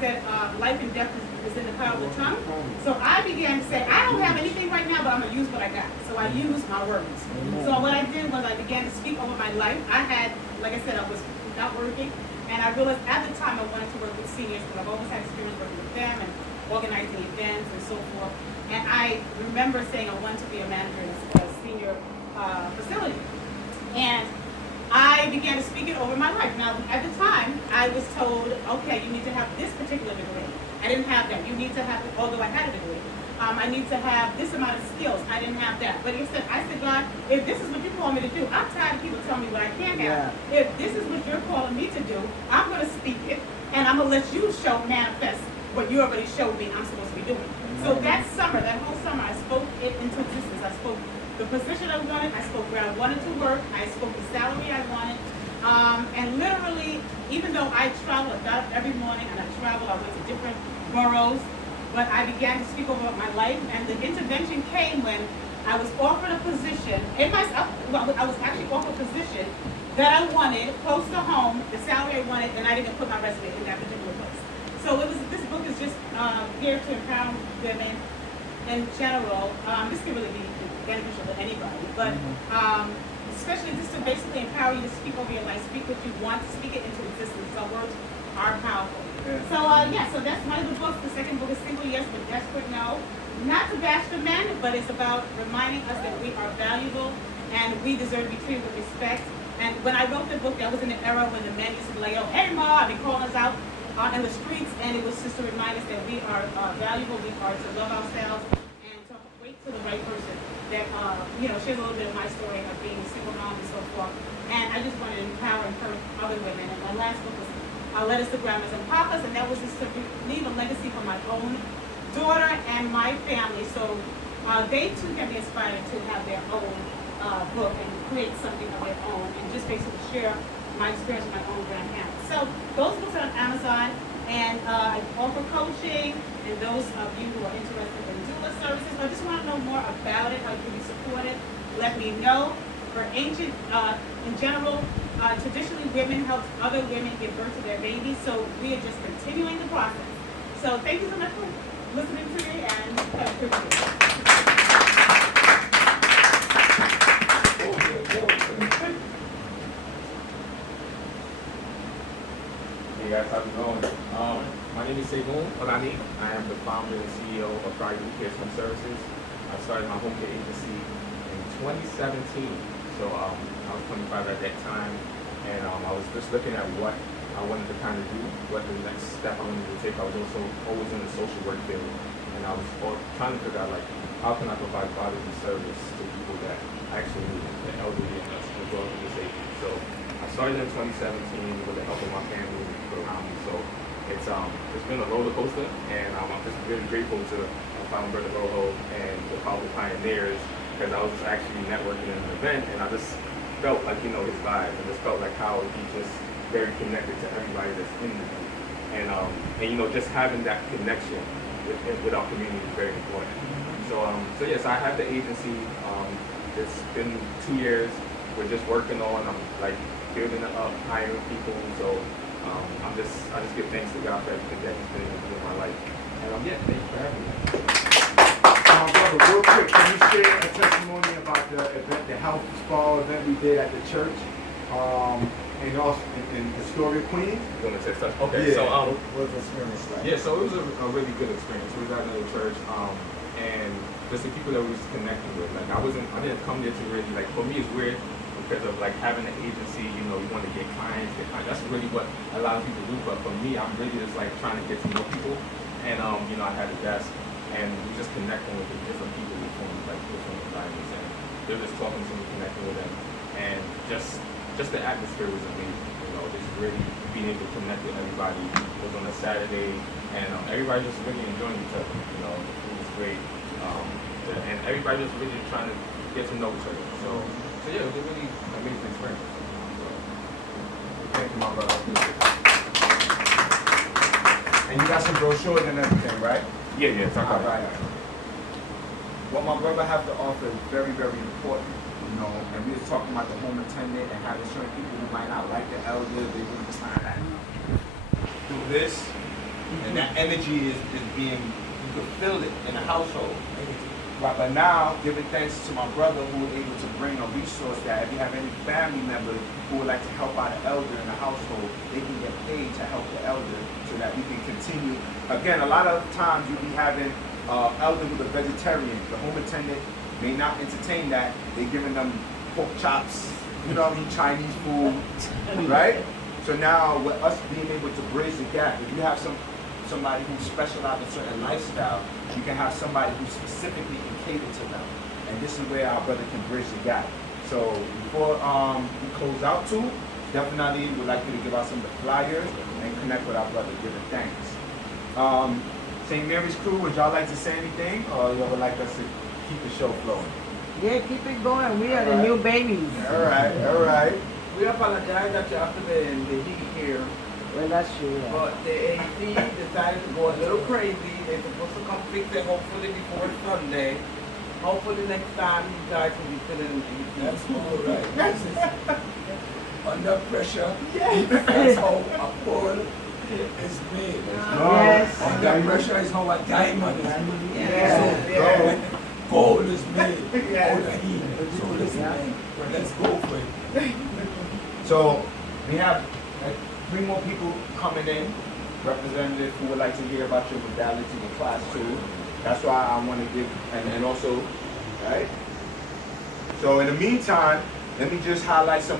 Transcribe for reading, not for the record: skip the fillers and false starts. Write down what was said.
said, life and death is in the power of the tongue. So I began to say, I don't have anything right now, but I'm going to use what I got. So I used my words. So what I did was I began to speak over my life. I had, like I said, I was not working. And I realized at the time I wanted to work with seniors because I've always had experience working with them and organizing events and so forth. And I remember saying I wanted to be a manager in a senior facility. And I began to speak it over my life. Now, at the time, I was told, okay, you need to have this particular degree. I didn't have that. You need to have, although I had a degree, I need to have this amount of skills. I didn't have that. But I said, God, if this is what you call me to do, I'm tired of people telling me what I can't have. If this is what you're calling me to do, I'm going to speak it. And I'm going to let you manifest what you already showed me I'm supposed to be doing. So that summer, that whole summer, I spoke it into existence. I spoke the position I wanted. I spoke where I wanted to work. I spoke the salary I wanted. And literally, even though I traveled, I got up every morning and I traveled, I went to different boroughs, but I began to speak over my life. And the intervention came when I was offered a position, I was actually offered a position that I wanted, close to home, the salary I wanted, and I didn't put my resume in that particular place. So this book is just geared to empower women in general. This can really be beneficial to anybody, but especially just to basically empower you to speak over your life, speak what you want, speak it into existence. So words are powerful. So so that's one of the books. The second book is Single Yes but Desperate No. Not to bash the men, but it's about reminding us that we are valuable and we deserve to be treated with respect. And when I wrote the book, that was in the era when the men used to be like, oh, hey, Ma, I'd be calling us out in the streets, and it was just to remind us that we are valuable, we are to love ourselves, and to wait to the right person that, shares a little bit of my story of being a single mom and so forth. And I just wanted to empower and encourage other women. And my last book was Letters to Grandmas and Papas, and that was just to leave a legacy for my own daughter and my family, so they too can be inspired to have their own book and create something of their own, and just basically share my experience with my own grandparents. So those books are on Amazon, and I offer coaching, and those of you who are interested in doula services, I just want to know more about it, how you can be supported, let me know. For ancient, in general, traditionally women helped other women give birth to their babies, so we are just continuing the process. So thank you so much for listening to me, and have a good day. Hey guys, how's it going? My name is Segun Olani. I am the founder and CEO of Friday Care Home Services. I started my home care agency in 2017. So I was 25 at that time, and I was just looking at what I wanted to kind of do, what the next step I wanted to take. I was also always in the social work field, and I was trying to figure out like how can I provide quality service to people that actually need it, the elderly and us as well as the disabled. So I started in 2017 with the help of my family around me. So it's been a roller coaster, and I'm just really grateful to Founder Brother Rojo and the Powerful Pioneers, because I was actually networking in an event, and I just felt like, his vibe, and just felt like how he's just very connected to everybody that's in the group. And just having that connection with our community is very important. So yes, I have the agency. It's been 2 years. We're just working on, I'm building it up, hiring people. So I just give thanks to God for everything that He's been in my life. And thank you for having me. Brother, real quick, can you share a testimony about the event, the health spa event we did at the church, and also in Astoria, Queens? You're gonna text us? Okay. Yeah. So what was the experience like? Yeah, so it was a really good experience. We was at the church, and just the people that we was connecting with. Like I didn't come there to really for me it's weird because of having an agency. You want to get clients. That's really what a lot of people do. But for me, I'm really just trying to get to know people. And I had a desk, and we just connecting with the different people from different environments, and they're just talking to me, connecting with them, and just the atmosphere was amazing. Just really being able to connect with everybody. It was on a Saturday, and everybody just really enjoying each other. The food was great, and everybody was really trying to get to know each other. So yeah, it was a really amazing experience. Thank you, my brother. And you got some brochures and everything, right? Yeah. All right. What my brother have to offer is very, very important. And we was talking about the home attendant and having certain people who might not like the elders, they wouldn't try to do this. And that energy is being, you can feel it in the household. Right, but now, giving thanks to my brother who was able to bring a resource that if you have any family member who would like to help out an elder in the household, they can get paid to help the elder so that we can continue. Again, a lot of times you'll be having elder with a vegetarian. The home attendant may not entertain that. They're giving them pork chops, you know what I mean, Chinese food, right? So now with us being able to bridge the gap, if you have somebody who specializes in certain lifestyle, you can have somebody who specifically can cater to them. And this is where our brother can bridge the gap. So before we close out too, definitely would like you to give out some of the flyers and connect with our brother, giving thanks. St. Mary's crew, would y'all like to say anything, or y'all would like us to keep the show flowing? Yeah, keep it going. We are the new babies. All right, all right. We apologize that you have to be in the heat here, Well, that's true. Yeah. but the AC decided to go a little crazy. They're supposed to come fix it hopefully before Sunday. Hopefully next time you guys will be feeling the AC. That's all right. This is under pressure. That's how a pearl is made. Yes. Under pressure is how a diamond is made. Yes. So gold is made out of heat. So listen, let's go for it. So we have 3 more people coming in, representatives who would like to hear about your modality in class 2. That's why I want to give, and also, right? So in the meantime, let me just highlight some